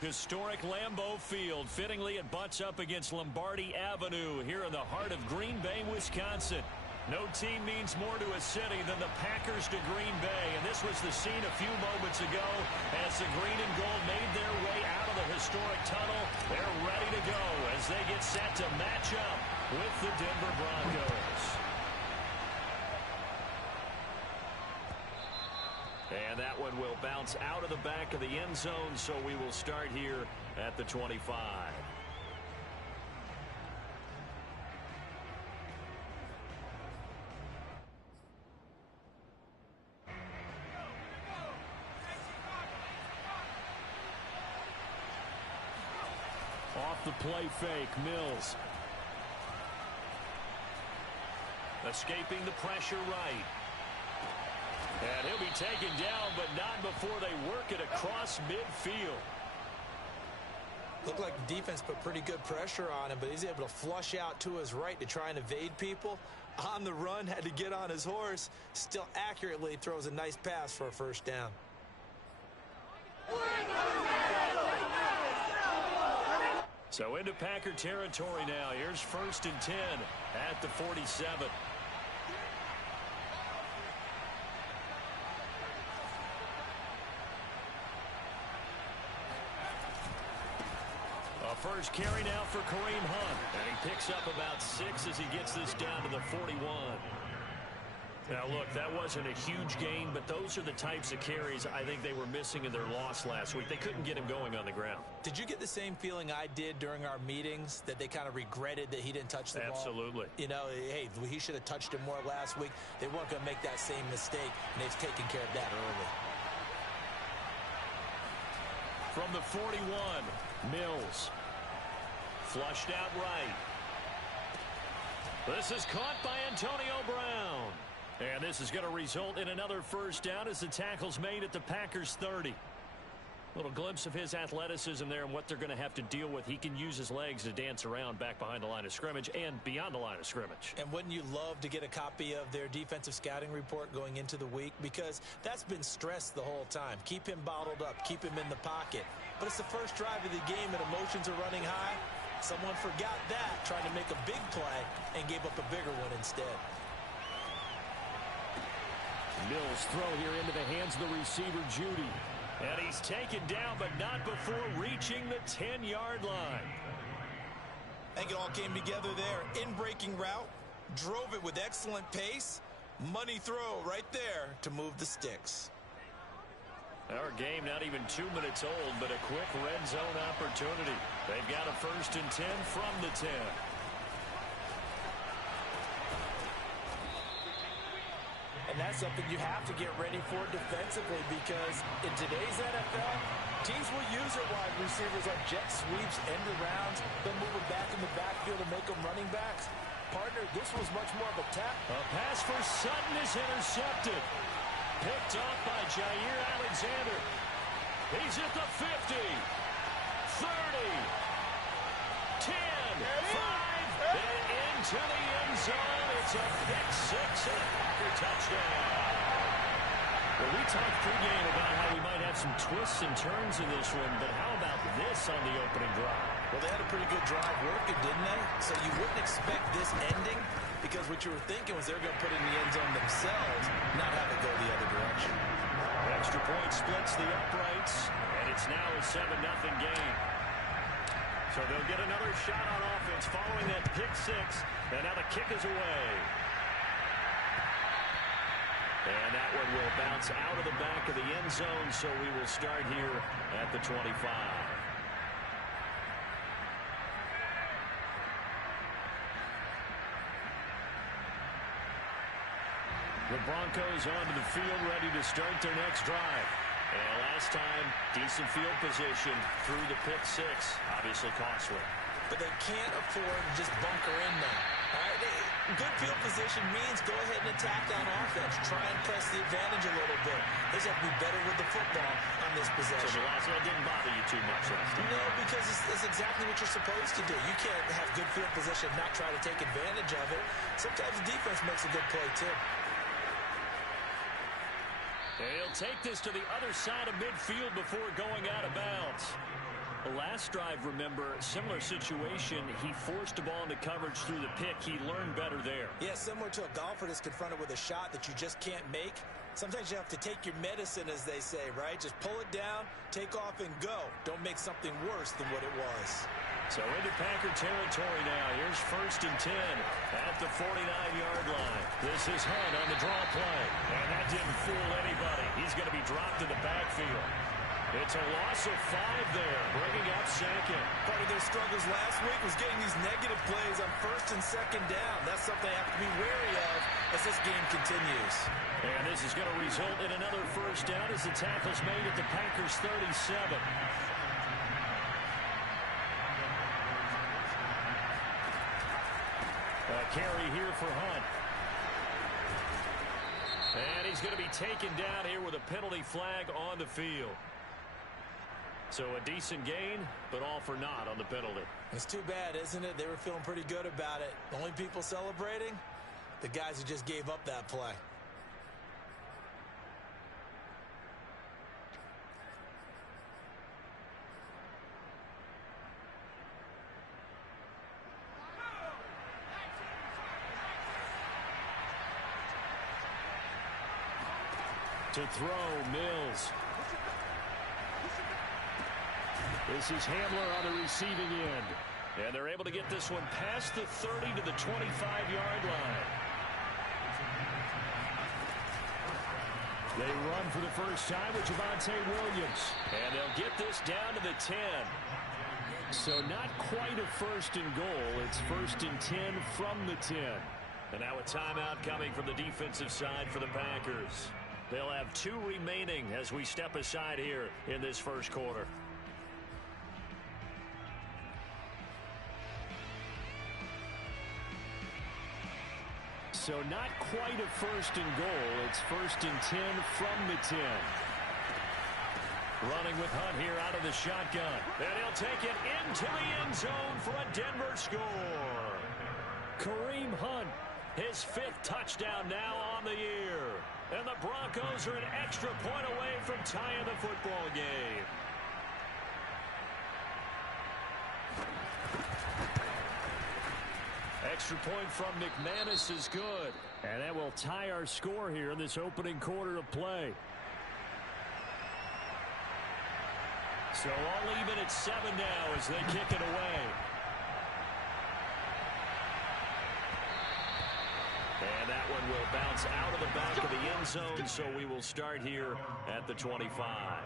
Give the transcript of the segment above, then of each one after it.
Historic Lambeau Field. Fittingly, it butts up against Lombardi Avenue here in the heart of Green Bay, Wisconsin. No team means more to a city than the Packers to Green Bay. And this was the scene a few moments ago as the green and gold made their way out of the historic tunnel. They're ready to go as they get set to match up with the Denver Broncos. And that one will bounce out of the back of the end zone, so we will start here at the 25. Off the play fake, Mills. Escaping the pressure right. And he'll be taken down, but not before they work it across midfield. Looked like the defense put pretty good pressure on him, but he's able to flush out to his right to try and evade people. On the run, had to get on his horse. Still accurately throws a nice pass for a first down. So into Packer territory now. Here's 1st and 10 at the 47. A first carry now for Kareem Hunt. And he picks up about 6 as he gets this down to the 41. Now, look, that wasn't a huge gain, but those are the types of carries I think they were missing in their loss last week. They couldn't get him going on the ground. Did you get the same feeling I did during our meetings, that they kind of regretted that he didn't touch the ball? Absolutely. You know, hey, he should have touched him more last week. They weren't going to make that same mistake, and they've taken care of that early. From the 41, Mills. Flushed out right. This is caught by Antonio Brown. And this is going to result in another first down as the tackle's made at the Packers 30. Little glimpse of his athleticism there and what they're going to have to deal with. He can use his legs to dance around back behind the line of scrimmage and beyond the line of scrimmage. And wouldn't you love to get a copy of their defensive scouting report going into the week? Because that's been stressed the whole time. Keep him bottled up. Keep him in the pocket. But it's the first drive of the game and emotions are running high. Someone forgot that, trying to make a big play, and gave up a bigger one instead. Mills throw here into the hands of the receiver, Judy. And he's taken down, but not before reaching the 10-yard line. I think it all came together there. In-breaking route, drove it with excellent pace. Money throw right there to move the sticks. Our game not even 2 minutes old, but a quick red zone opportunity. They've got a 1st and 10 from the 10. And that's something you have to get ready for defensively, because in today's NFL, teams will use their wide receivers on jet sweeps, end arounds. They'll move them back in the backfield and make them running backs. Partner, this was much more of a tap. A pass for Sutton is intercepted. Picked off by Jair Alexander. He's at the 50, 30, 10, 5, and into the end zone. It's a pick 6 and a Packer touchdown. Well, we talked pregame about how we might have some twists and turns in this one, but how about this on the opening drive? Well, they had a pretty good drive working, didn't they? So you wouldn't expect this ending, because what you were thinking was they're going to put it in the end zone themselves, not have it go the other direction. Extra point splits the uprights, and it's now a 7-0 game. So they'll get another shot on offense following that pick 6, and now the kick is away. And that one will bounce out of the back of the end zone, so we will start here at the 25. The Broncos onto the field, ready to start their next drive. And last time, decent field position through the pick 6. Obviously costly. But they can't afford to just bunker in now. All right? Good field position means go ahead and attack on offense. Try and press the advantage a little bit. They just have to be better with the football on this possession. So the last one didn't bother you too much last time? No, because it's exactly what you're supposed to do. You can't have good field position and not try to take advantage of it. Sometimes the defense makes a good play, too. He'll They'll take this to the other side of midfield before going out of bounds. The last drive, remember, similar situation. He forced the ball into coverage through the pick. He learned better there. Yeah, similar to a golfer that's confronted with a shot that you just can't make. Sometimes you have to take your medicine, as they say, right? Just pull it down, take off, and go. Don't make something worse than what it was. So into Packer territory now. Here's 1st and 10 at the 49-yard line. This is Hunt on the draw play. And that didn't fool anybody. He's going to be dropped in the backfield. It's a loss of 5 there, bringing up 2nd. Part of their struggles last week was getting these negative plays on 1st and 2nd down. That's something they have to be wary of as this game continues. And this is going to result in another 1st down as the tackle's made at the Packers' 37. A carry here for Hunt. And he's going to be taken down here with a penalty flag on the field. So a decent gain, but all for naught on the penalty. It's too bad, isn't it? They were feeling pretty good about it. The only people celebrating, the guys who just gave up that play. To throw, Mills. This is Hamler on the receiving end. And they're able to get this one past the 30 to the 25-yard line. They run for the first time with Javonte Williams. And they'll get this down to the 10. So not quite a 1st and goal. It's 1st and 10 from the 10. And now a timeout coming from the defensive side for the Packers. They'll have 2 remaining as we step aside here in this 1st quarter. So not quite a 1st and goal. It's 1st and 10 from the 10. Running with Hunt here out of the shotgun. And he'll take it into the end zone for a Denver score. Kareem Hunt, his 5th touchdown now on the year. And the Broncos are an extra point away from tying the football game. Extra point from McManus is good. And that will tie our score here in this opening quarter of play. So all even at 7 now as they kick it away. And that one will bounce out of the back of the end zone, so we will start here at the 25.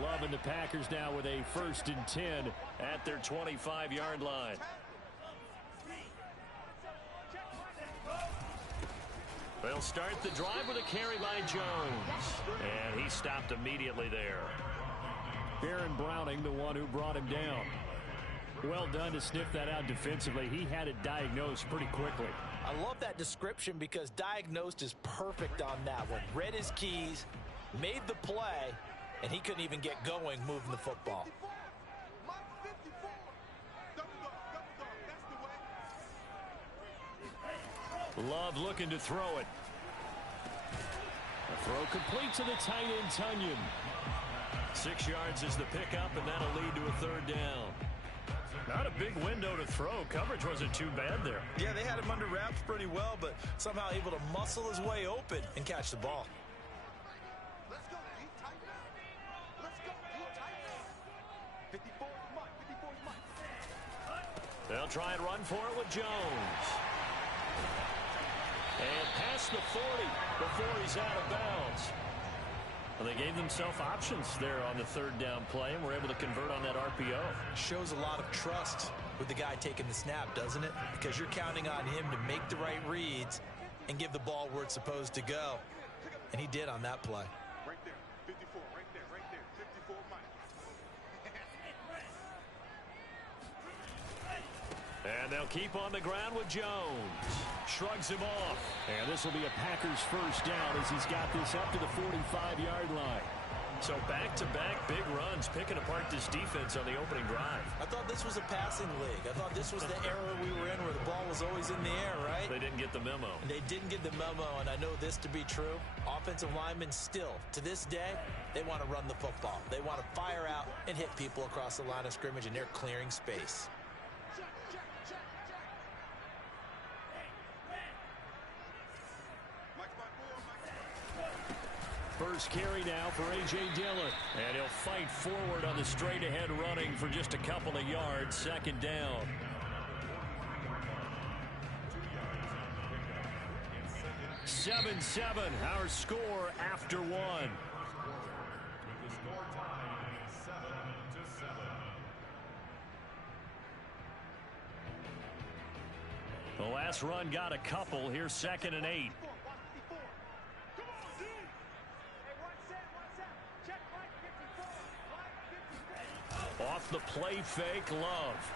11 the Packers now with a 1st and 10 at their 25-yard line. They'll start the drive with a carry by Jones. And he stopped immediately there. Baron Browning, the one who brought him down. Well done to sniff that out defensively. He had it diagnosed pretty quickly. I love that description because diagnosed is perfect on that one. Read his keys, made the play, and he couldn't even get going moving the football. Love looking to throw it. A throw complete to the tight end, Tunyon. 6 yards is the pickup, and that'll lead to a 3rd down. Not a big window to throw. Coverage wasn't too bad there. Yeah, they had him under wraps pretty well, but somehow able to muscle his way open and catch the ball. Let's go, deep tight. Let's go, deep tight. 54 is Mike. 54 is Mike. They'll try and run for it with Jones. And past the 40 before he's out of bounds. Well, they gave themselves options there on the 3rd down play, and were able to convert on that RPO. Shows a lot of trust with the guy taking the snap, doesn't it? Because you're counting on him to make the right reads and give the ball where it's supposed to go. And he did on that play. Right there. 54. Right there. 54 Mike. And they'll keep on the ground with Jones. Shrugs him off. And this will be a Packers first down as he's got this up to the 45-yard line. So back-to-back big runs picking apart this defense on the opening drive. I thought this was a passing league. I thought this was the era we were in where the ball was always in the air, right? They didn't get the memo. They didn't get the memo, and I know this to be true. Offensive linemen still, to this day, they want to run the football. They want to fire out and hit people across the line of scrimmage, and they're clearing space. First carry now for A.J. Dillon. And he'll fight forward on the straight-ahead running for just a couple of yards. Second down. Seven, our score after one. The last run got a couple. Here's 2nd and 8. Off the play fake, Love.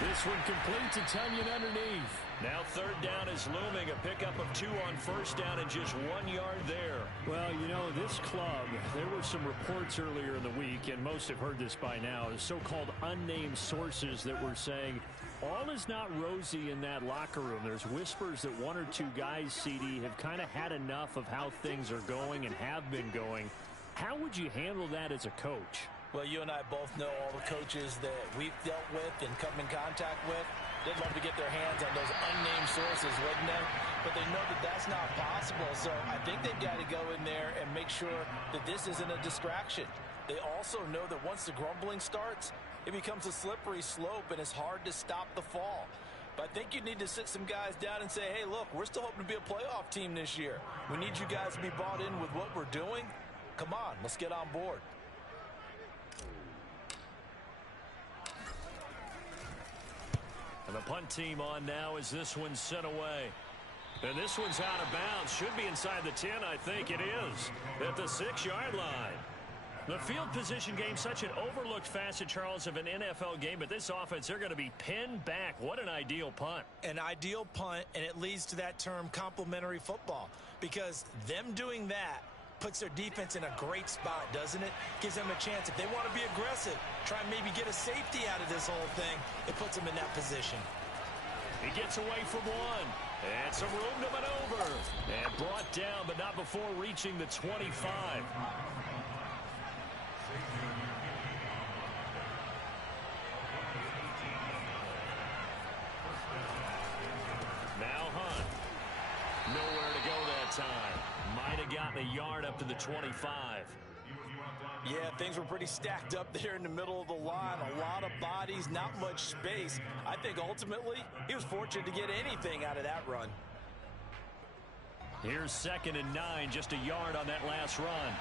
This one complete to Tunyon underneath. Now 3rd down is looming. A pickup of 2 on 1st down and just 1 yard there. Well, you know, this club, there were some reports earlier in the week, and most have heard this by now, the so-called unnamed sources that were saying all is not rosy in that locker room. There's whispers that 1 or 2 guys, CD, have kind of had enough of how things are going and have been going. How would you handle that as a coach? Well, you and I both know all the coaches that we've dealt with and come in contact with. They'd love to get their hands on those unnamed sources, wouldn't they? But they know that that's not possible. So I think they've got to go in there and make sure that this isn't a distraction. They also know that once the grumbling starts, it becomes a slippery slope and it's hard to stop the fall. But I think you need to sit some guys down and say, hey, look, we're still hoping to be a playoff team this year. We need you guys to be bought in with what we're doing. Come on, let's get on board. And the punt team on now as this one's sent away. And this one's out of bounds. Should be inside the 10, I think it is. At the 6-yard line. The field position game, such an overlooked facet, Charles, of an NFL game. But this offense, they're going to be pinned back. What an ideal punt. An ideal punt, and it leads to that term complementary football. Because them doing that puts their defense in a great spot, doesn't it? Gives them a chance. If they want to be aggressive, try and maybe get a safety out of this whole thing, it puts them in that position. He gets away from one. And some room to maneuver. And brought down, but not before reaching the 25. Now Hunt. Nowhere to go that time. Might have gotten a yard up to the 25. Yeah, things were pretty stacked up there in the middle of the line. A lot of bodies, not much space. I think ultimately he was fortunate to get anything out of that run. Here's 2nd and 9, just a yard on that last run.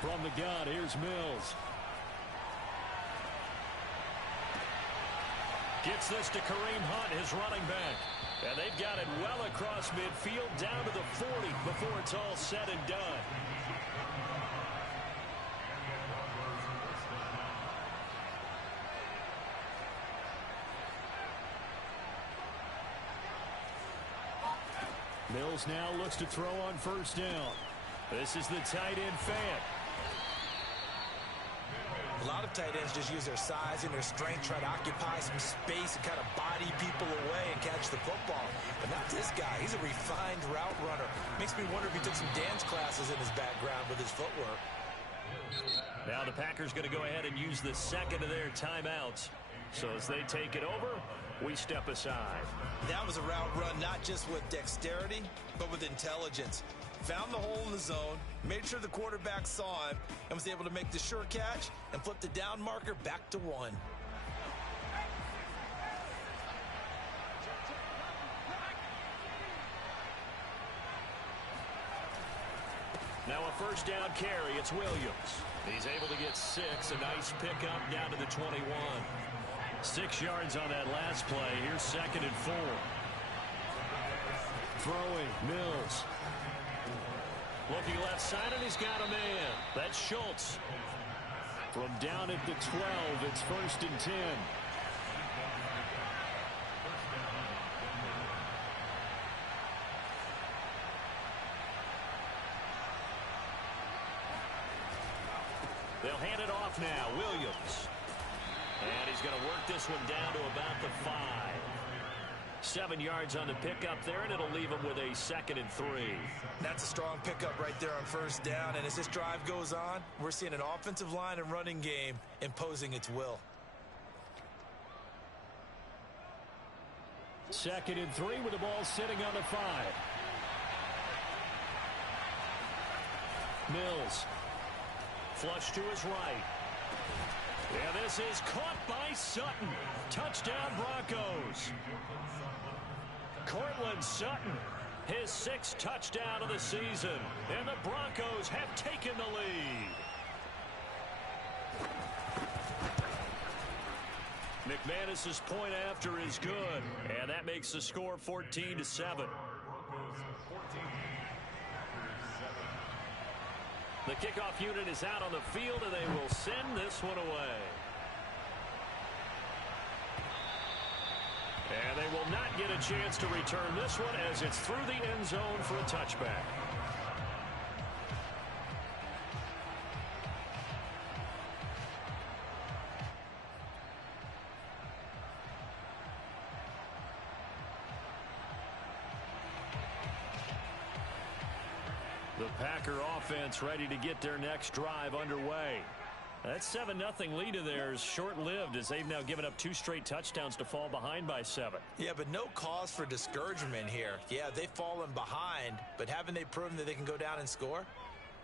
From the gun, here's Mills. Gets this to Kareem Hunt, his running back. And they've got it well across midfield, down to the 40 before it's all said and done. Mills now looks to throw on 1st down. This is the tight end Fant. A lot of tight ends just use their size and their strength, try to occupy some space and kind of body people away and catch the football. But not this guy. He's a refined route runner. Makes me wonder if he took some dance classes in his background with his footwork. Now the Packers going to go ahead and use the 2nd of their timeouts. So as they take it over, we step aside. That was a route run not just with dexterity, but with intelligence. Found the hole in the zone, made sure the quarterback saw him, and was able to make the sure catch and flip the down marker back to 1. Now a 1st down carry. It's Williams. He's able to get 6. A nice pickup down to the 21. 6 yards on that last play. Here's 2nd and 4. Throwing, Mills. Looking left side, and he's got a man. That's Schultz. From down at the 12, it's 1st and 10. They'll hand it off now. Williams. And he's going to work this one down to about the 5. 7 yards on the pickup there, and it'll leave him with a 2nd and 3. That's a strong pickup right there on 1st down. And as this drive goes on, we're seeing an offensive line and running game imposing its will. 2nd and 3 with the ball sitting on the 5. Mills. Flush to his right. Yeah, this is caught by Sutton. Touchdown, Broncos. Cortland Sutton, his 6th touchdown of the season. And the Broncos have taken the lead. McManus's point after is good. And that makes the score 14-7. The kickoff unit is out on the field, and they will send this one away. And they will not get a chance to return this one as it's through the end zone for a touchback. The Packer offense ready to get their next drive underway. That 7-0 lead of theirs short-lived as they've now given up 2 straight touchdowns to fall behind by 7. Yeah, but no cause for discouragement here. Yeah, they've fallen behind, but haven't they proven that they can go down and score?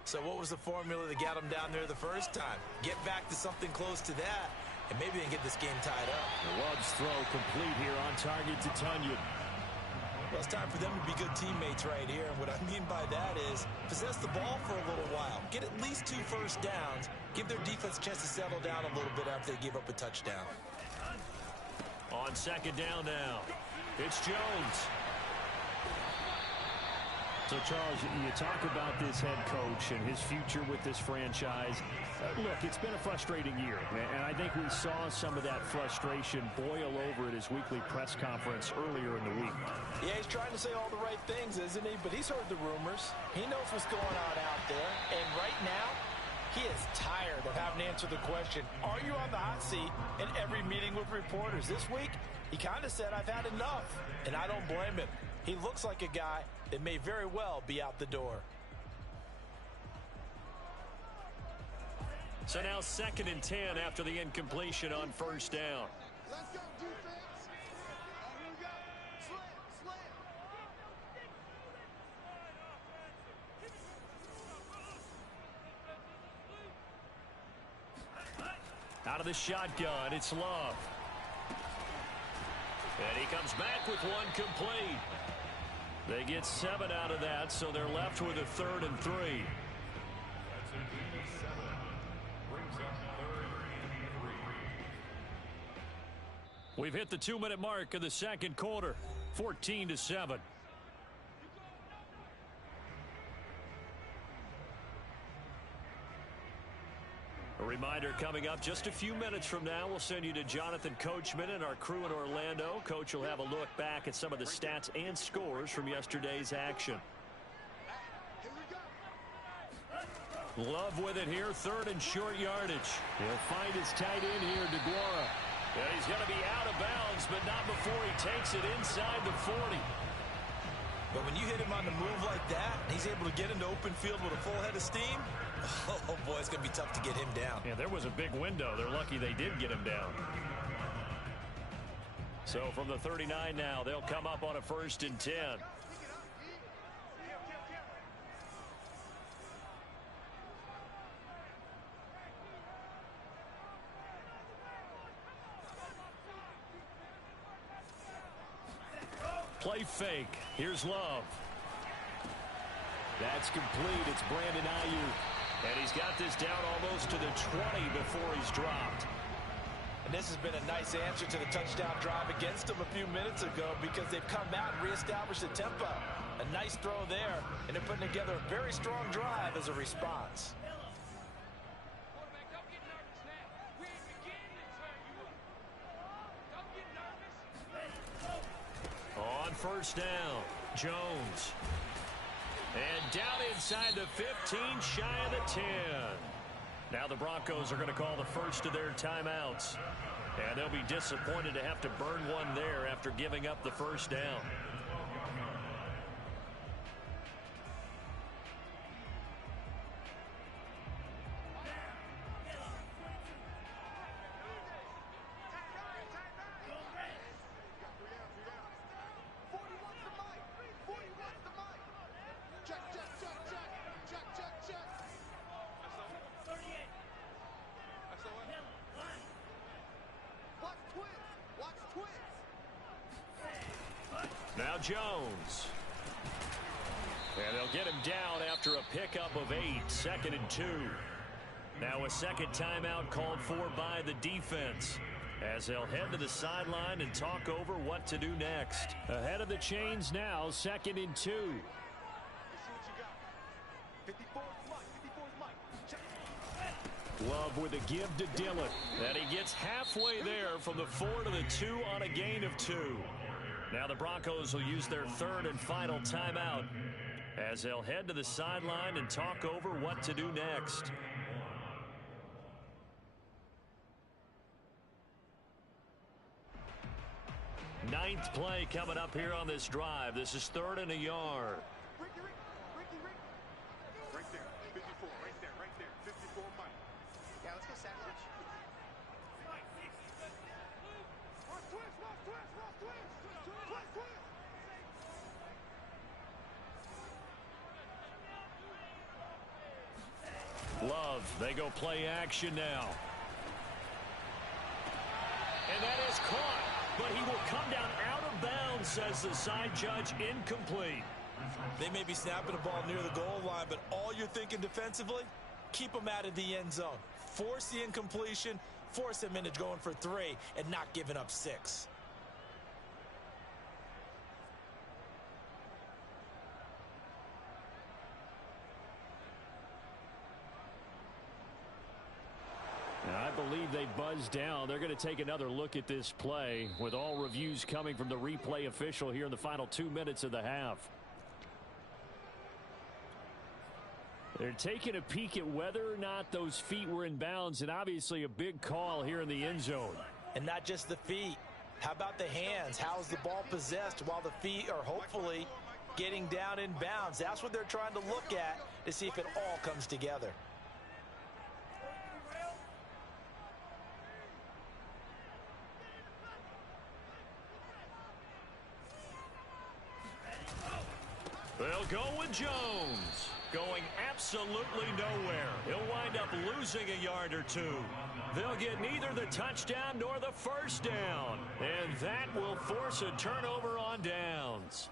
So what was the formula that got them down there the first time? Get back to something close to that, and maybe they can get this game tied up. Love's throw complete here on target to Tunyon. Well, it's time for them to be good teammates right here. And what I mean by that is possess the ball for a little while. Get at least 2 first downs. Give their defense a chance to settle down a little bit after they give up a touchdown. On 2nd down now, it's Jones. So, Charles, you talk about this head coach and his future with this franchise. Look, it's been a frustrating year, and I think we saw some of that frustration boil over at his weekly press conference earlier in the week. Yeah, he's trying to say all the right things, isn't he? But he's heard the rumors. He knows what's going on out there. And right now, he is tired of having to answer the question, are you on the hot seat in every meeting with reporters? This week, he kind of said, I've had enough. And I don't blame him. He looks like a guy that may very well be out the door. So now 2nd and 10 after the incompletion on 1st down. Let's go, defense. Here we go. Slam. Out of the shotgun, it's Love. And he comes back with one complete. They get 7 out of that, so they're left with a 3rd and 3. We've hit the 2-minute mark of the 2nd quarter, 14-7. A reminder coming up just a few minutes from now, we'll send you to Jonathan Coachman and our crew in Orlando. Coach will have a look back at some of the stats and scores from yesterday's action. Love with it here, 3rd and short yardage. He'll find his tight end here, DeGuara. And he's going to be out of bounds, but not before he takes it inside the 40. But when you hit him on the move like that, and he's able to get into open field with a full head of steam, oh boy, it's going to be tough to get him down. Yeah, there was a big window. They're lucky they did get him down. So from the 39 now, they'll come up on a 1st and 10. Play fake. Here's Love. That's complete. It's Brandon Ayuk. And he's got this down almost to the 20 before he's dropped. And this has been a nice answer to the touchdown drive against them a few minutes ago because they've come out and reestablished the tempo. A nice throw there, and they're putting together a very strong drive as a response. first down. Jones. And down inside the 15, shy of the 10. Now the Broncos are going to call the first of their timeouts. And they'll be disappointed to have to burn one there after giving up the first down. Now Jones. And they'll get him down after a pickup of 8, 2nd and 2. Now a second timeout called for by the defense, as they'll head to the sideline and talk over what to do next. Ahead of the chains now, 2nd and 2. Love with a give to Dillon. And he gets halfway there from the 4 to the 2 on a gain of 2. Now the Broncos will use their third and final timeout, as they'll head to the sideline and talk over what to do next. Ninth play coming up here on this drive. This is 3rd and a yard. Right there, 54, right there, 54 Mike. Yeah, let's go sandwich. Love, they go play action now. And that is caught, but he will come down out of bounds, says the side judge. Incomplete. They may be snapping the ball near the goal line, but all you're thinking defensively, keep them out of the end zone. Force the incompletion, force them into going for 3 and not giving up 6. I believe they buzzed down. They're going to take another look at this play, with all reviews coming from the replay official here in the final 2 minutes of the half. They're taking a peek at whether or not those feet were in bounds, and obviously a big call here in the end zone. And not just the feet. How about the hands? How's the ball possessed while the feet are hopefully getting down in bounds? That's what they're trying to look at to see if it all comes together. They'll go with Jones, going absolutely nowhere. He'll wind up losing a yard or 2. They'll get neither the touchdown nor the first down, and that will force a turnover on downs.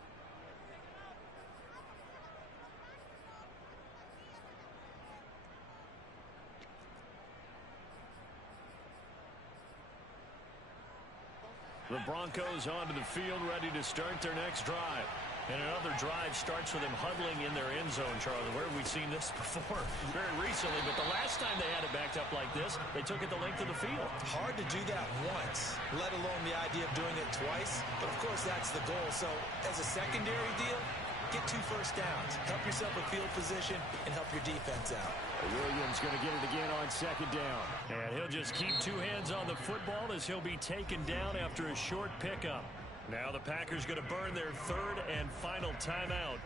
The Broncos onto the field, ready to start their next drive. And another drive starts with them huddling in their end zone, Charlie. Where have we seen this before? Very recently, but the last time they had it backed up like this, they took it the length of the field. Hard to do that once, let alone the idea of doing it twice. But, of course, that's the goal. So, as a secondary deal, get 2 first downs. Help yourself with field position and help your defense out. Williams going to get it again on 2nd down. And he'll just keep 2 hands on the football as he'll be taken down after a short pickup. Now the Packers going to burn their 3rd and final timeout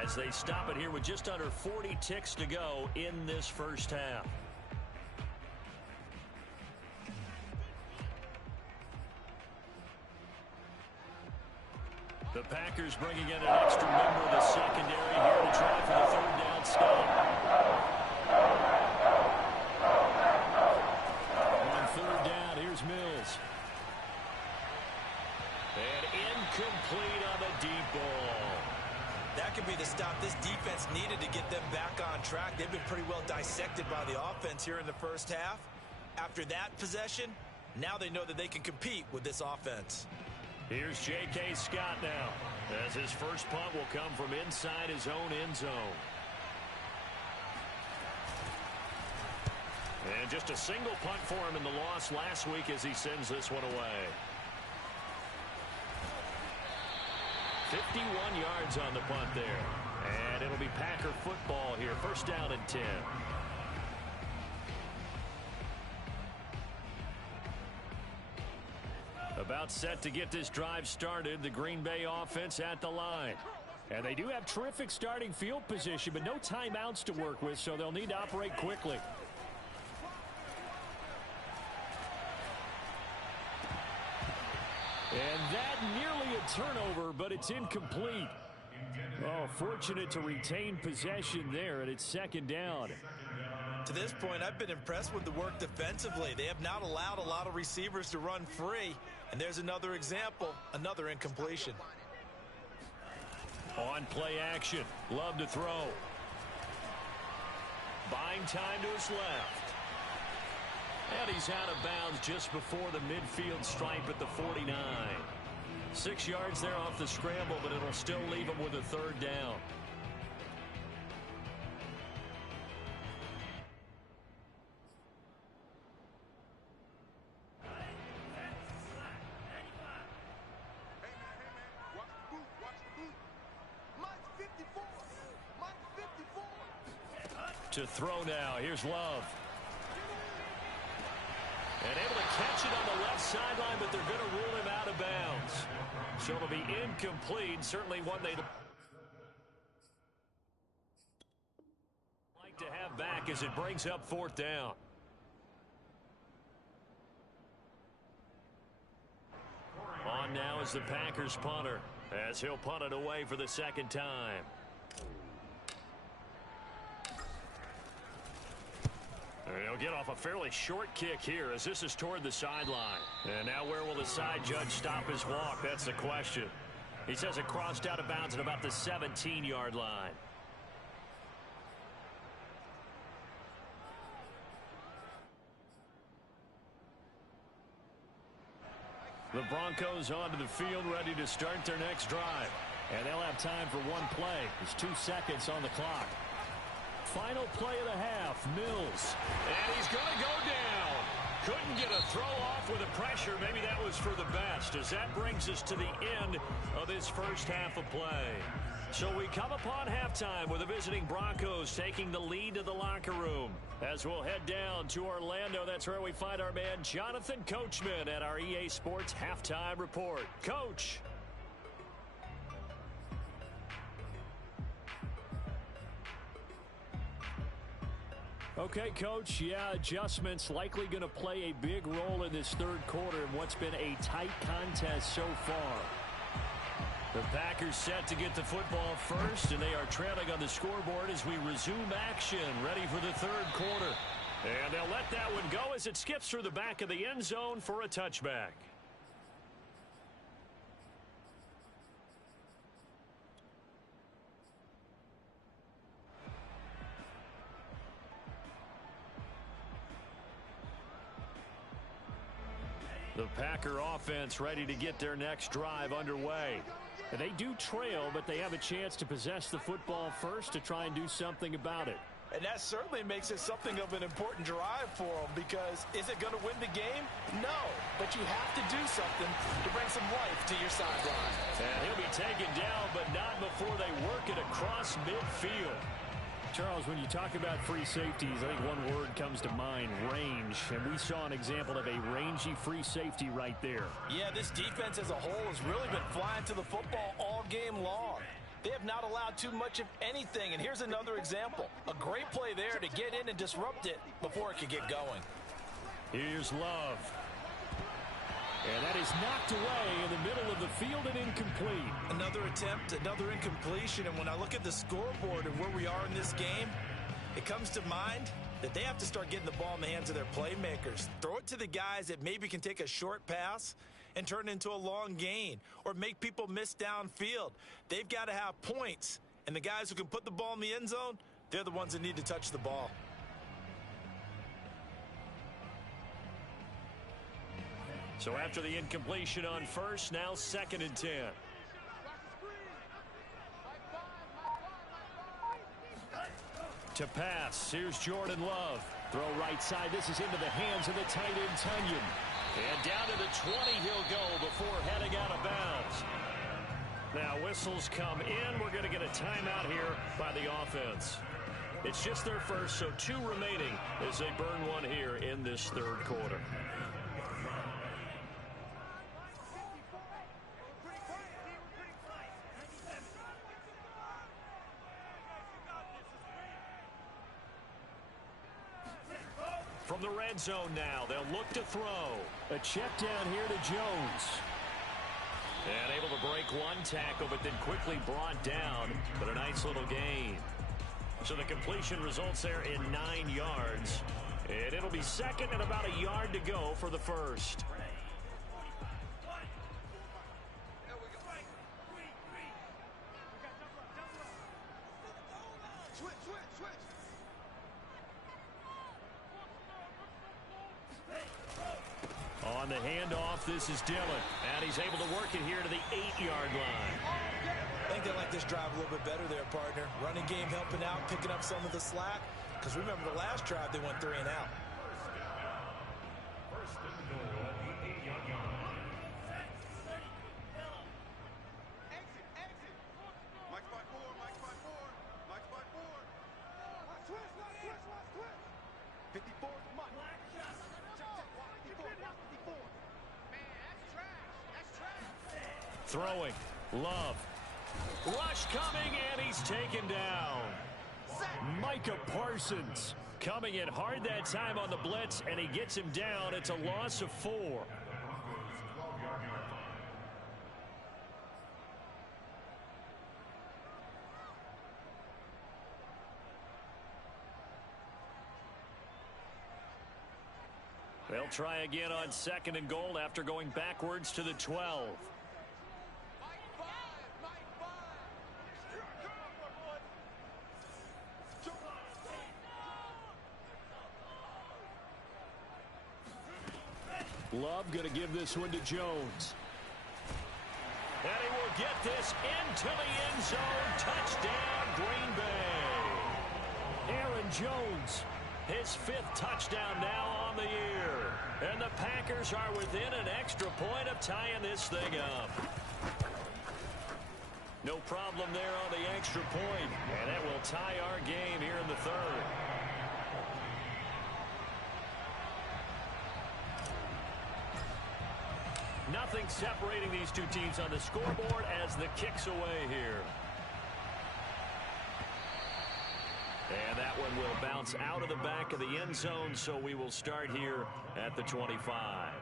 as they stop it here with just under 40 ticks to go in this first half. The Packers bringing in an extra member of the secondary here to try for the 3rd down stop. On 3rd down, here's Mills. And incomplete on the deep ball. That could be the stop this defense needed to get them back on track. They've been pretty well dissected by the offense here in the first half. After that possession, now they know that they can compete with this offense. Here's J.K. Scott now, as his first punt will come from inside his own end zone. And just a single punt for him in the loss last week as he sends this one away. 51 yards on the punt there. And it'll be Packer football here. First down and 10. About set to get this drive started. The Green Bay offense at the line. And they do have terrific starting field position, but no timeouts to work with, so they'll need to operate quickly. And that nearly a turnover, but it's incomplete. Oh, fortunate to retain possession there, and it's second down. To this point, I've been impressed with the work defensively. They have not allowed a lot of receivers to run free. And there's another example, another incompletion. On play action. Love to throw. Buying time to his left. And he's out of bounds just before the midfield stripe at the 49. 6 yards there off the scramble, but it'll still leave him with a third down. To throw now. Here's Love. And able to catch it on the left sideline, but they're going to rule him out of bounds. So it'll be incomplete. Certainly one they'd like to have back as it brings up fourth down. On now is the Packers punter, as he'll punt it away for the second time. He'll get off a fairly short kick here as this is toward the sideline. And now where will the side judge stop his walk? That's the question. He says it crossed out of bounds at about the 17-yard line. The Broncos onto the field, ready to start their next drive. And they'll have time for one play. There's 2 seconds on the clock. Final play of the half, Mills. And he's going to go down. Couldn't get a throw off with the pressure. Maybe that was for the best, as that brings us to the end of this first half of play. So we come upon halftime with the visiting Broncos taking the lead to the locker room. As we'll head down to Orlando, that's where we find our man Jonathan Coachman at our EA Sports Halftime Report. Coach. Okay, Coach, yeah, adjustments likely going to play a big role in this third quarter in what's been a tight contest so far. The Packers set to get the football first, and they are trailing on the scoreboard as we resume action, ready for the third quarter. And they'll let that one go as it skips through the back of the end zone for a touchback. The Packer offense ready to get their next drive underway. And they do trail, but they have a chance to possess the football first to try and do something about it. And that certainly makes it something of an important drive for them, because is it going to win the game? No, but you have to do something to bring some life to your sideline. And he'll be taken down, but not before they work it across midfield. Charles, when you talk about free safeties, I think one word comes to mind, range. And we saw an example of a rangy free safety right there. Yeah, this defense as a whole has really been flying to the football all game long. They have not allowed too much of anything. And here's another example. A great play there to get in and disrupt it before it could get going. Here's Love. And that is knocked away in the middle of the field and incomplete. Another attempt, another incompletion. And when I look at the scoreboard and where we are in this game, it comes to mind that they have to start getting the ball in the hands of their playmakers. Throw it to the guys that maybe can take a short pass and turn it into a long gain or make people miss downfield. They've got to have points. And the guys who can put the ball in the end zone, they're the ones that need to touch the ball. So after the incompletion on first, now 2nd and 10. To pass, here's Jordan Love. Throw right side, this is into the hands of the tight end Tunyon. And down to the 20 he'll go before heading out of bounds. Now whistle. whistles come in. We're going to get a timeout here by the offense. It's just their first, so 2 remaining as they burn one here in this third quarter. From the red zone now, they'll look to throw. A check down here to Jones. And able to break one tackle, but then quickly brought down. But a nice little gain. So the completion results there in 9 yards. And it'll be second and about a yard to go for the first. On the handoff, this is Dillon. And he's able to work it here to the 8-yard line. I think they like this drive a little bit better there, partner. Running game helping out, picking up some of the slack. Because remember, the last drive, they went 3 and out. Throwing. Love. Rush coming, and he's taken down. Micah Parsons coming in hard that time on the blitz, and he gets him down. It's a loss of 4. They'll try again on 2nd and goal after going backwards to the 12. Love going to give this one to Jones. And he will get this into the end zone. Touchdown, Green Bay. Aaron Jones, his 5th touchdown now on the year. And the Packers are within an extra point of tying this thing up. No problem there on the extra point. And that will tie our game here in the 3rd. Nothing separating these 2 teams on the scoreboard as the kick's away here. And that one will bounce out of the back of the end zone, so we will start here at the 25.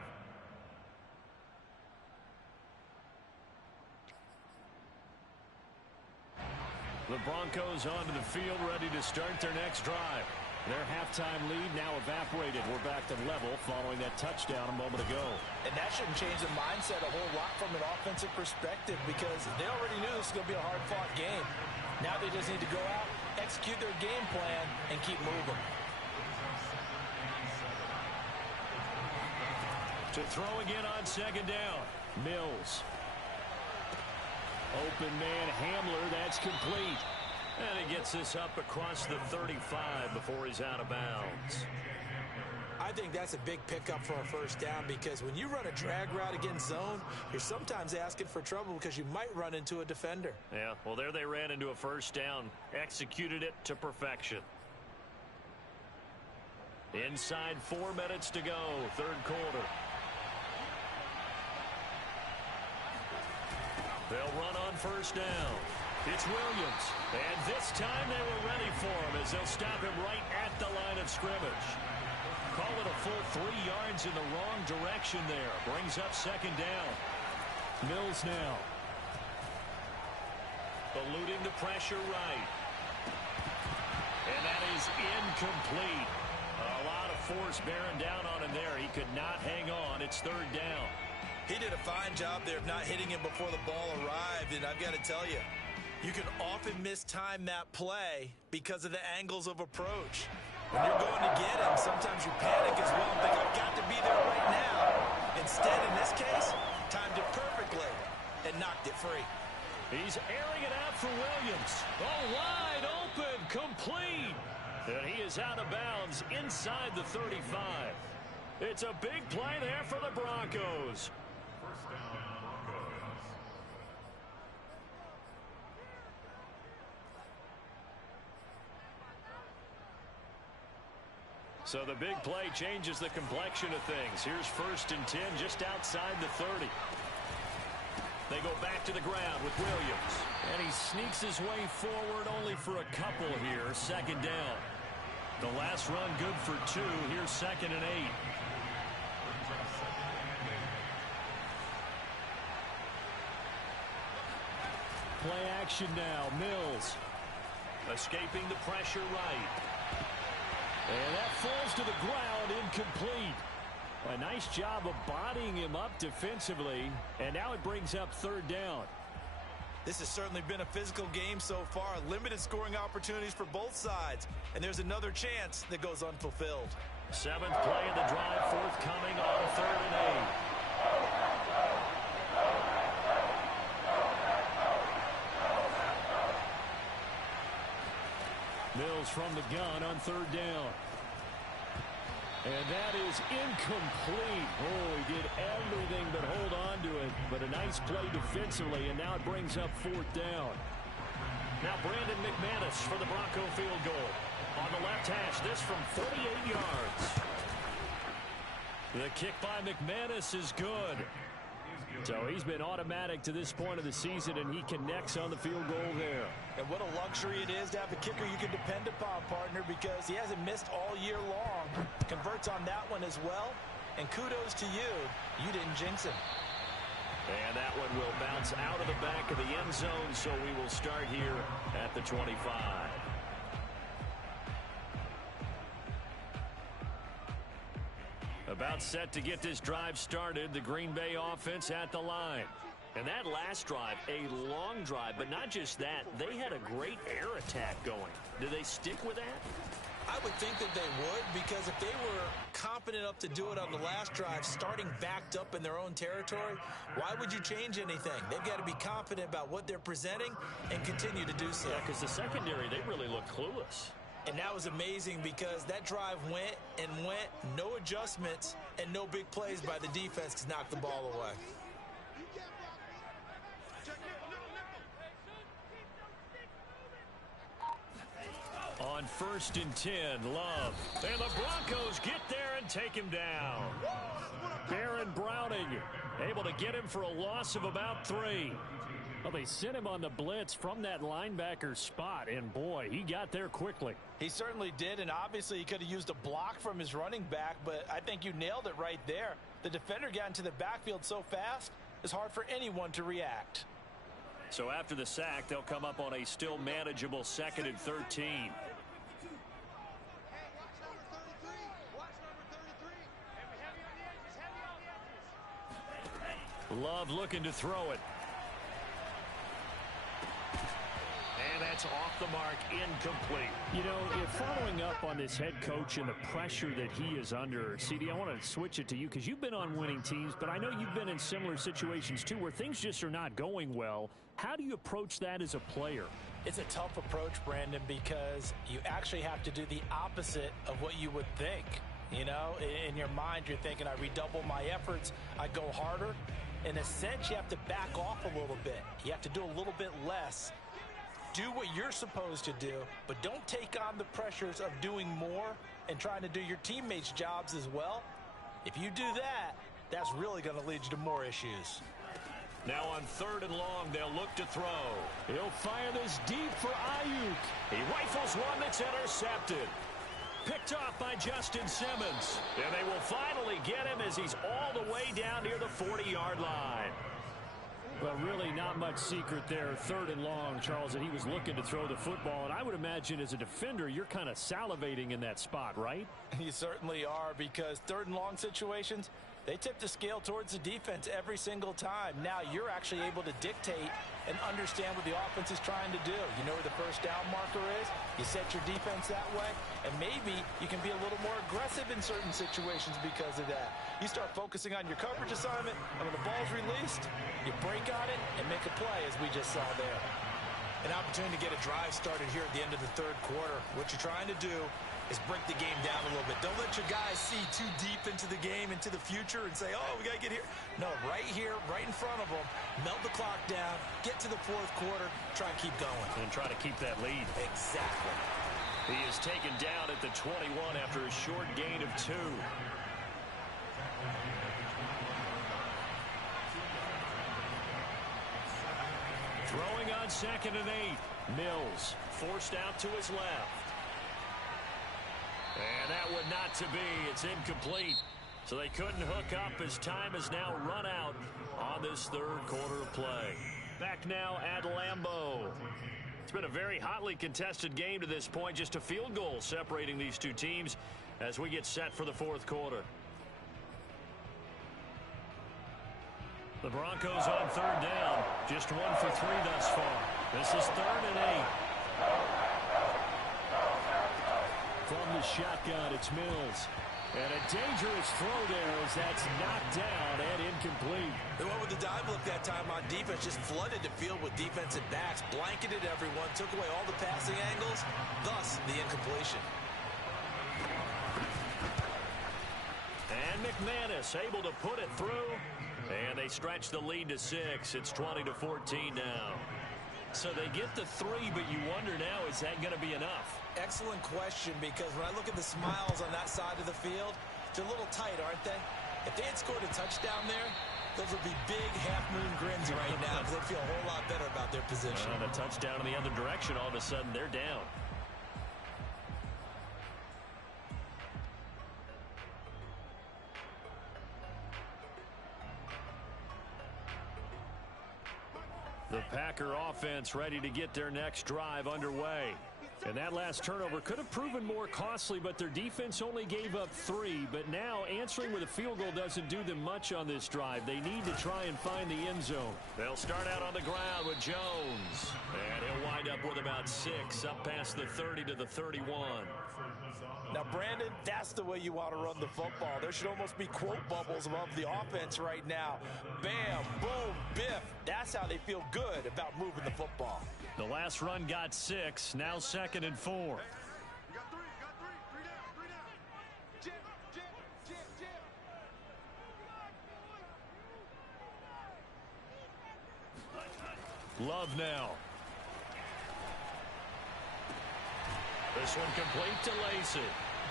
The Broncos onto the field, ready to start their next drive. Their halftime lead now evaporated. We're back to level following that touchdown a moment ago. And that shouldn't change the mindset a whole lot from an offensive perspective because they already knew this was going to be a hard-fought game. Now they just need to go out, execute their game plan, and keep moving. To throw again on 2nd down. Mills. Open man Hamler, that's complete. And he gets this up across the 35 before he's out of bounds. I think that's a big pickup for a 1st down because when you run a drag route against zone, you're sometimes asking for trouble because you might run into a defender. Yeah, well, there they ran into a 1st down. Executed it to perfection. Inside 4 minutes to go, 3rd quarter. They'll run on 1st down. It's Williams, and this time they were ready for him as they'll stop him right at the line of scrimmage. Call it a full 3 yards in the wrong direction there. Brings up 2nd down. Mills now. Eluding the pressure right. And that is incomplete. A lot of force bearing down on him there. He could not hang on. It's 3rd down. He did a fine job there of not hitting him before the ball arrived, and I've got to tell you, you can often mistime that play because of the angles of approach. When you're going to get him, sometimes you panic as well and think, I've got to be there right now. Instead, in this case, timed it perfectly and knocked it free. He's airing it out for Williams. Oh, wide open, complete. And he is out of bounds inside the 35. It's a big play there for the Broncos. So the big play changes the complexion of things. Here's 1st and 10 just outside the 30. They go back to the ground with Williams. And he sneaks his way forward only for a couple here. 2nd down. The last run good for 2. Here's 2nd and 8. Play action now. Mills escaping the pressure right. And that falls to the ground, incomplete. A nice job of bodying him up defensively. And now it brings up 3rd down. This has certainly been a physical game so far. Limited scoring opportunities for both sides. And there's another chance that goes unfulfilled. 7th play of the drive forthcoming on 3rd and 8. Mills from the gun on 3rd down. And that is incomplete. Oh, he did everything but hold on to it. But a nice play defensively, and now it brings up 4th down. Now Brandon McManus for the Bronco field goal. On the left hash, this from 48 yards. The kick by McManus is good. So he's been automatic to this point of the season, and he connects on the field goal there. And what a luxury it is to have a kicker you can depend upon, partner, because he hasn't missed all year long. Converts on that one as well. And kudos to you. You didn't jinx him. And that one will bounce out of the back of the end zone, so we will start here at the 25. About set to get this drive started. The Green Bay offense at the line. And that last drive, a long drive, but not just that. They had a great air attack going. Do they stick with that? I would think that they would, because if they were confident enough to do it on the last drive, starting backed up in their own territory, why would you change anything? They've got to be confident about what they're presenting and continue to do so. Yeah, because the secondary, they really look clueless. And that was amazing because that drive went and went, no adjustments, and no big plays by the defense to knock the ball away. On 1st and 10, Love. And the Broncos get there and take him down. Baron Browning able to get him for a loss of about 3. Well, they sent him on the blitz from that linebacker spot, and boy, he got there quickly. He certainly did, and obviously he could have used a block from his running back, but I think you nailed it right there. The defender got into the backfield so fast, it's hard for anyone to react. So after the sack, they'll come up on a still manageable 2nd and 13. Love looking to throw it. And that's off the mark, incomplete. You know, if following up on this head coach and the pressure that he is under, CD, I want to switch it to you because you've been on winning teams, but I know you've been in similar situations too where things just are not going well. How do you approach that as a player? It's a tough approach, Brandon, because you actually have to do the opposite of what you would think. You know, in your mind, you're thinking, I redouble my efforts, I go harder. In a sense, you have to back off a little bit. You have to do a little bit less. Do what you're supposed to do, but don't take on the pressures of doing more and trying to do your teammates' jobs as well. If you do that, that's really going to lead you to more issues. Now on 3rd and long, they'll look to throw. He'll fire this deep for Ayuk. He rifles one that's intercepted. Picked off by Justin Simmons. And they will finally get him as he's all the way down near the 40-yard line. But really not much secret there. 3rd and long, Charles, that he was looking to throw the football. And I would imagine as a defender, you're kind of salivating in that spot, right? You certainly are, because 3rd and long situations, they tip the scale towards the defense every single time. Now you're actually able to dictate and understand what the offense is trying to do. You know where the first down marker is. You set your defense that way, and maybe you can be a little more aggressive in certain situations because of that. You start focusing on your coverage assignment, and when the ball's released, you break on it and make a play, as we just saw there. An opportunity to get a drive started here at the end of the 3rd quarter. What you're trying to do is break the game down a little bit. Don't let your guys see too deep into the game, into the future, and say, oh, we got to get here. No, right here, right in front of them, melt the clock down, get to the 4th quarter, try and keep going. And try to keep that lead. Exactly. He is taken down at the 21 after a short gain of 2. Throwing on 2nd and 8. Mills forced out to his left. And that would not to be. It's incomplete. So they couldn't hook up as time has now run out on this third quarter of play. Back now at Lambeau. It's been a very hotly contested game to this point. Just a field goal separating these two teams as we get set for the fourth quarter. The Broncos on 3rd down. Just 1 for 3 thus far. This is 3rd and 8. From the shotgun, it's Mills. And a dangerous throw there as that's knocked down and incomplete. They went with the dive look that time on defense, just flooded the field with defensive backs, blanketed everyone, took away all the passing angles, thus the incompletion. And McManus able to put it through, and they stretch the lead to 6. It's 20-14 now. So they get the 3, but you wonder now, is that going to be enough? Excellent question, because when I look at the smiles on that side of the field, they're a little tight, aren't they? If they had scored a touchdown there, those would be big half-moon grins right now because they feel a whole lot better about their position. And a touchdown in the other direction, all of a sudden they're down. The Packer offense ready to get their next drive underway. And that last turnover could have proven more costly, but their defense only gave up 3. But now answering with a field goal doesn't do them much on this drive. They need to try and find the end zone. They'll start out on the ground with Jones. And he'll wind up with about 6, up past the 30 to the 31. Now, Brandon, that's the way you want to run the football. There should almost be quote bubbles above the offense right now. Bam, boom, biff. That's how they feel good about moving the football. The last run got 6, now 2nd and 4. You got 3, three down. Jam. Love now. This one complete to Lacey.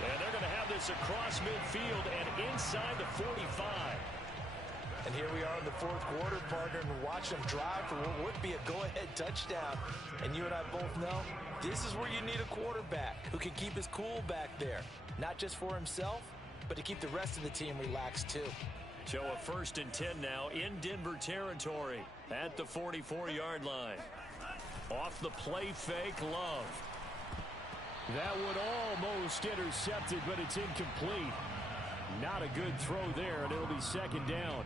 And they're going to have this across midfield and inside the 45. And here we are in the fourth quarter, partner, and watch them drive for what would be a go-ahead touchdown. And you and I both know this is where you need a quarterback who can keep his cool back there. Not just for himself, but to keep the rest of the team relaxed too. So a 1st and 10 now in Denver territory at the 44-yard line. Off the play fake, Love. That would almost intercept it, but it's incomplete. Not a good throw there, and it'll be 2nd down.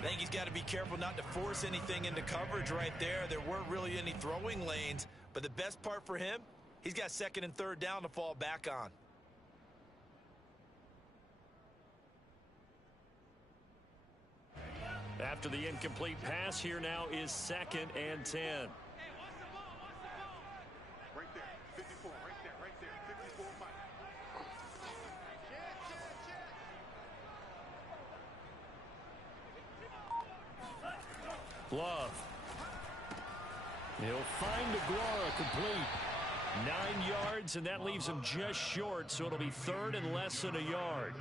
I think he's got to be careful not to force anything into coverage right there. There weren't really any throwing lanes, but the best part for him, he's got 2nd and 3rd down to fall back on. After the incomplete pass, here now is 2nd and 10. Right there, 54, right there, 54 Mike. Love. He'll find Aguara complete. 9 yards, and that leaves him just short, so it'll be 3rd and less than a yard.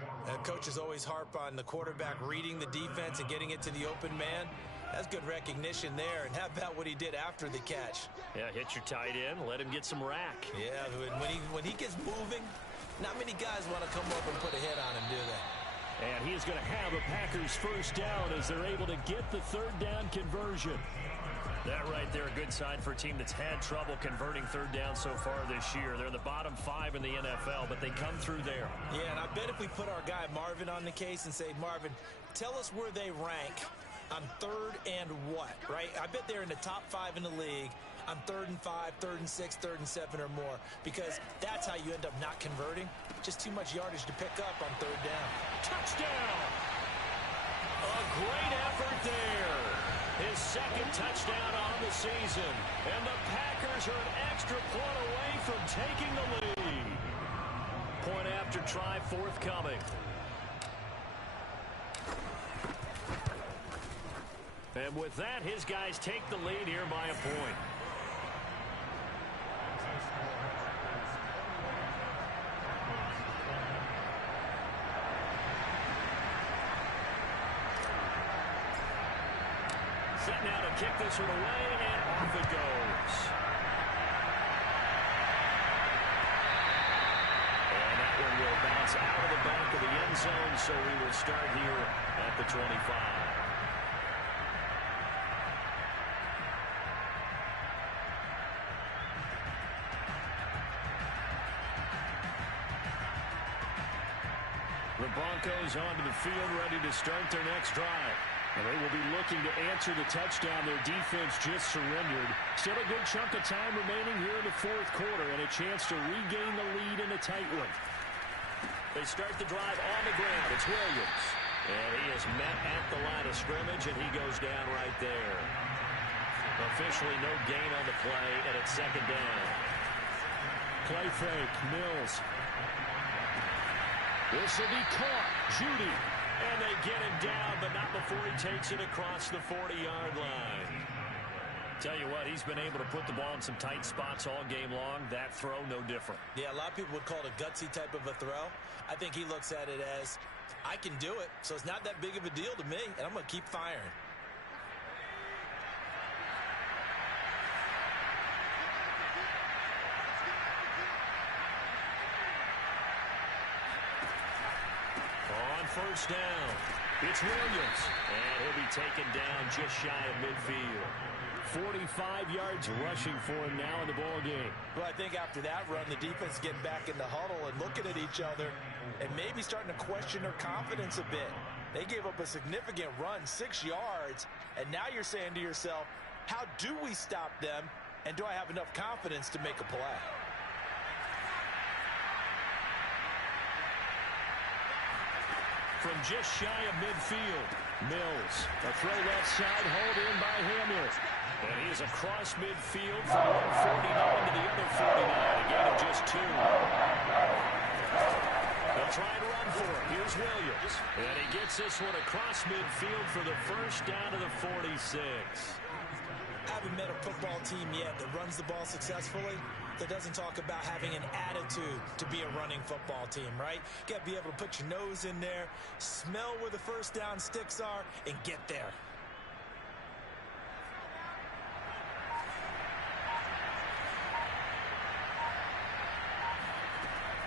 Coaches always harp on the quarterback reading the defense and getting it to the open man. That's good recognition there. And how about what he did after the catch? Yeah, hit your tight end, let him get some rack. Yeah, when he gets moving, not many guys want to come up and put a hit on him, do they? And he is going to have a Packers 1st down as they're able to get the 3rd down conversion. That right there, a good sign for a team that's had trouble converting 3rd down so far this year. They're in the bottom 5 in the NFL, but they come through there. Yeah, and I bet if we put our guy Marvin on the case and say, Marvin, tell us where they rank on 3rd and what, right? I bet they're in the top 5 in the league on 3rd and 5, 3rd and 6, 3rd and 7 or more, because that's how you end up not converting. Just too much yardage to pick up on 3rd down. Touchdown! A great effort there. His 2nd touchdown on the season. And the Packers are an extra point away from taking the lead. Point after try forthcoming. And with that, his guys take the lead here by a point. to kick this one away, and off it goes. And that one will bounce out of the back of the end zone, so we will start here at the 25. The Broncos onto the field, ready to start their next drive. And they will be looking to answer the touchdown their defense just surrendered. Still a good chunk of time remaining here in the fourth quarter and a chance to regain the lead in a tight one. They start the drive on the ground. It's Williams. And he is met at the line of scrimmage, and he goes down right there. Officially no gain on the play, and it's second down. Play fake, Mills. This will be caught. Judy. And they get him down, but not before he takes it across the 40-yard line. Tell you what, he's been able to put the ball in some tight spots all game long. That throw, no different. Yeah, a lot of people would call it a gutsy type of a throw. I think he looks at it as, I can do it, so it's not that big of a deal to me, and I'm going to keep firing. First down. It's Williams. And he'll be taken down just shy of midfield. 45 yards rushing for him now in the ball game. Well, I think after that run, the defense getting back in the huddle and looking at each other and maybe starting to question their confidence a bit. They gave up a significant run, 6 yards, and now you're saying to yourself, how do we stop them, and do I have enough confidence to make a play? From just shy of midfield, Mills. A throw left side, hauled in by Hamill. And he is across midfield from 149 to the other 49. A gain of just 2. They'll try and run for it. Here's Williams. And he gets this one across midfield for the first down to the 46. Haven't met a football team yet that runs the ball successfully, that doesn't talk about having an attitude to be a running football team, right? You got to be able to put your nose in there, smell where the first down sticks are, and get there.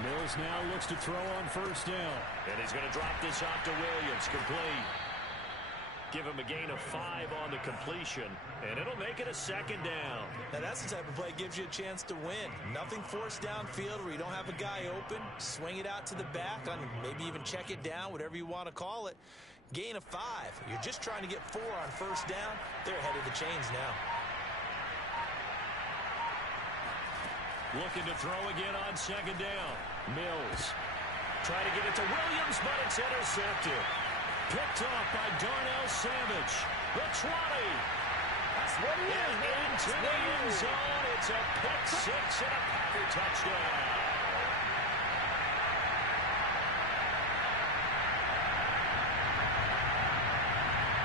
Mills now looks to throw on first down. And he's going to drop this off to Williams, complete. Give him a gain of 5 on the completion, and it'll make it a second down. Now that's the type of play that gives you a chance to win. Nothing forced downfield where you don't have a guy open. Swing it out to the back, maybe even check it down, whatever you want to call it. Gain of 5. You're just trying to get 4 on first down. They're ahead of the chains now. Looking to throw again on second down. Mills. Try to get it to Williams, but it's intercepted. Picked off by Darnell Savage. The 20. That's what he is. Into the end zone. It's a pick 6 and a Packer touchdown.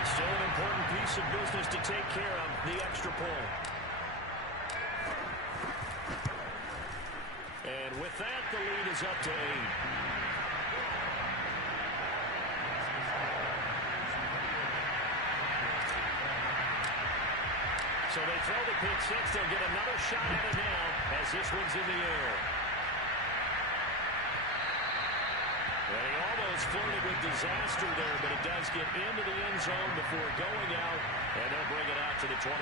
Still an important piece of business to take care of, the extra point. And with that, the lead is up to 8. So they throw the pick 6. They'll get another shot at it now as this one's in the air. And he almost flirted with disaster there, but it does get into the end zone before going out, and they'll bring it out to the 25.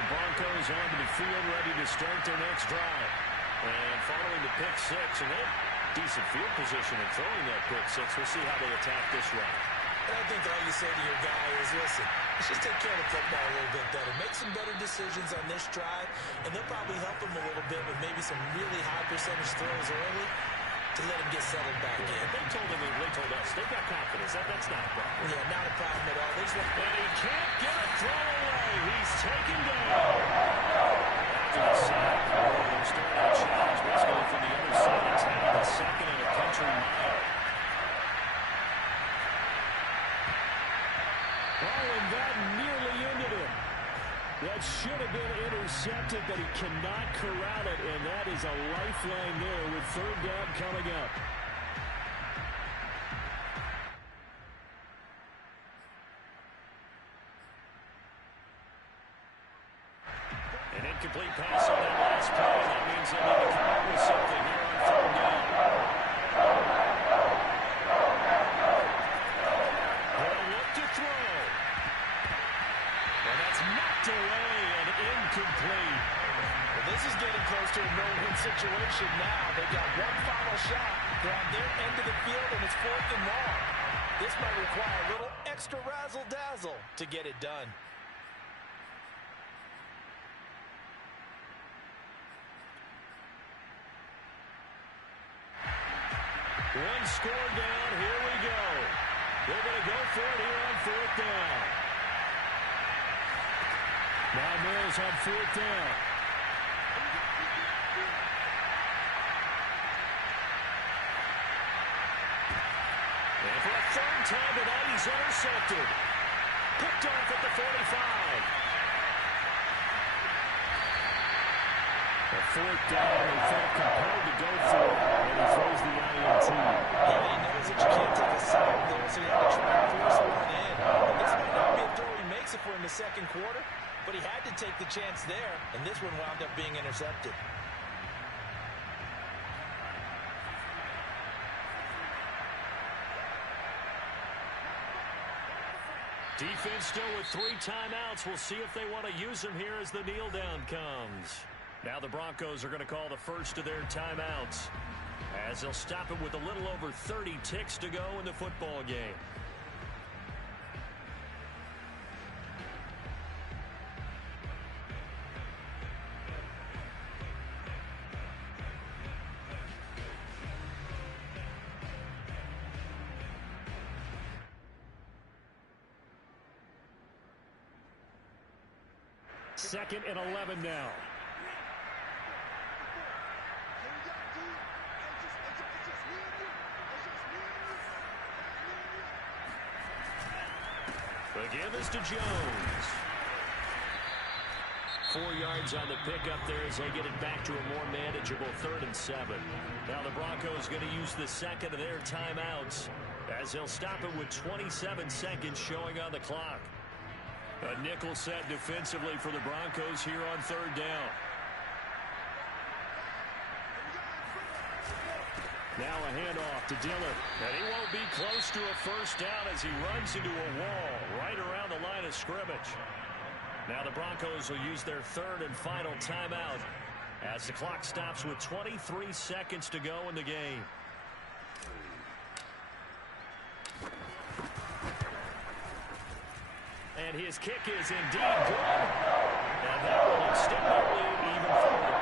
The Broncos onto the field, ready to start their next drive. And following the pick 6, and they have decent field position in throwing that pick 6. We'll see how they attack this one. And I think all you say to your guy is, listen, let's just take care of the football a little bit better. Make some better decisions on this drive, and they'll probably help him a little bit with maybe some really high percentage throws early to let him get settled back in. They told us, they've got confidence. That's not a problem. Yeah, not a problem at all. And he can't get a throw away. He's taken down. After the sack, they're starting to challenge basically from the other side of town. A second and a country mile. Oh, and that nearly ended it. That should have been intercepted. attempted, but he cannot corral it, and that is a lifeline there with third down coming up. An incomplete pass on that last play. That means they'll need to come up with something here on third down. They'll look to throw. And that's knocked away and incomplete. Well, this is getting close to a no-win situation now. They've got one final shot. They're on their end of the field, and it's 4th and long. This might require a little extra razzle-dazzle to get it done. One score down. Here we go. They're going to go for it here on 4th down. Now Mills on 4th down. And for a third time tonight, he's intercepted. Picked off at the 45. A 4th down, he felt compelled to go for it, and he throws the INT. Yeah, he knows that you can't take a sack there, so you have to try and force one in. And this might not be a throw he makes it for in the second quarter, but he had to take the chance there, and this one wound up being intercepted. Defense still with 3 timeouts. We'll see if they want to use them here as the kneel down comes. Now the Broncos are going to call the first of their timeouts as they'll stop it with a little over 30 ticks to go in the football game. Second and 11 now. The give is to Jones. 4 yards on the pickup there as they get it back to a more manageable 3rd and 7. Now the Broncos going to use the second of their timeouts as they'll stop it with 27 seconds showing on the clock. A nickel set defensively for the Broncos here on 3rd down. Now a handoff to Dillon. And he won't be close to a first down as he runs into a wall right around the line of scrimmage. Now the Broncos will use their 3rd and final timeout as the clock stops with 23 seconds to go in the game. And his kick is indeed good. And that will extend their lead even further.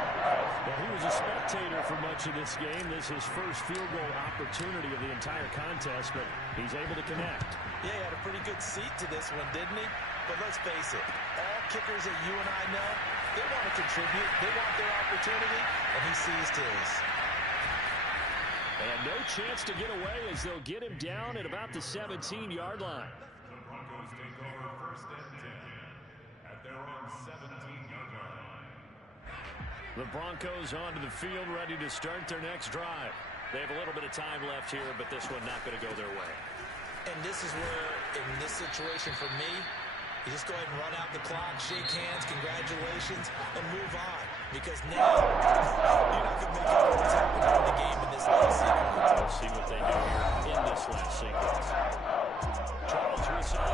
Well, he was a spectator for much of this game. This is his first field goal opportunity of the entire contest, but he's able to connect. Yeah, he had a pretty good seat to this one, didn't he? But let's face it, all kickers that you and I know, they want to contribute. They want their opportunity, and he seized his. And no chance to get away as they'll get him down at about the 17-yard line. The Broncos take over 1st and 10 at their own 17-yard line. The Broncos onto the field, ready to start their next drive. They have a little bit of time left here, but this one not going to go their way. And this is where, in this situation for me, you just go ahead and run out the clock, shake hands, congratulations, and move on. Because now, you're not going to make it what's happening in the game in this last sequence. Let's see what they do here in this last sequence. Charles Rousseau